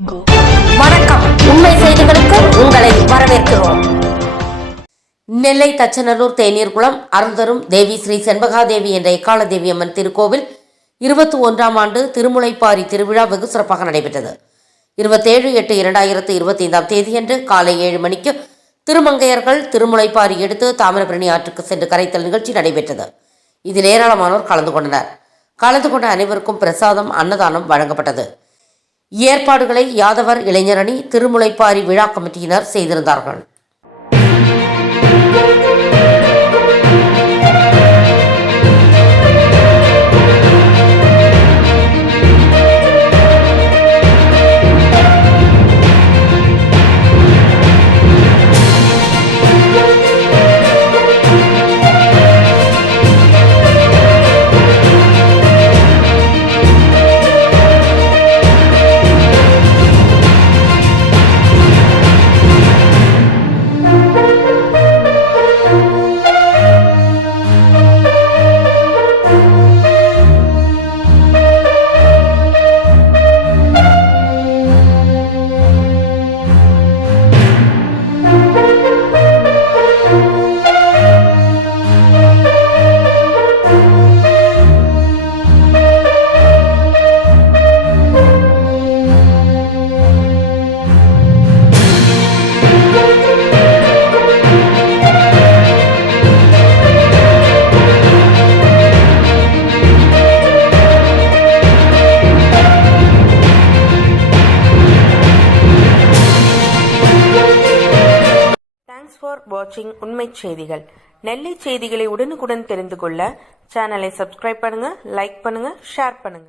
வணக்கம். உண்மை செய்திகளுக்கு உங்களை வரவேற்கிறோம். நெல்லை தச்சநல்லூர் தேநீர்குளம் அருள்தரும் தேவி ஸ்ரீ செண்பகாதேவி என்ற எக்கால தேவி அம்மன் திருக்கோவில் 21ஆம் ஆண்டு திருமுலைப்பாரி திருவிழா வெகு சிறப்பாக நடைபெற்றது. 27/8/2025 தேதியன்று காலை 7 மணிக்கு திருமங்கையர்கள் திருமுலைப்பாரி எடுத்து தாமிரபரணி ஆற்றுக்கு சென்று கரைத்தல் நிகழ்ச்சி நடைபெற்றது. இதில் ஏராளமானோர் கலந்து கொண்டனர். கலந்து கொண்ட அனைவருக்கும் பிரசாதம் அன்னதானம் வழங்கப்பட்டது. ஏற்பாடுகளை யாதவர் இளைஞரணி திருமுலைப்பாரி விழா கமிட்டியினர் செய்திருந்தார்கள். ஃபார் வாட்சிங் உண்மை செய்திகள். நெல்லை செய்திகளை உடனுக்குடன் தெரிந்து கொள்ள சேனலை சப்ஸ்கிரைப் பண்ணுங்க, லைக் பண்ணுங்க, ஷேர் பண்ணுங்க.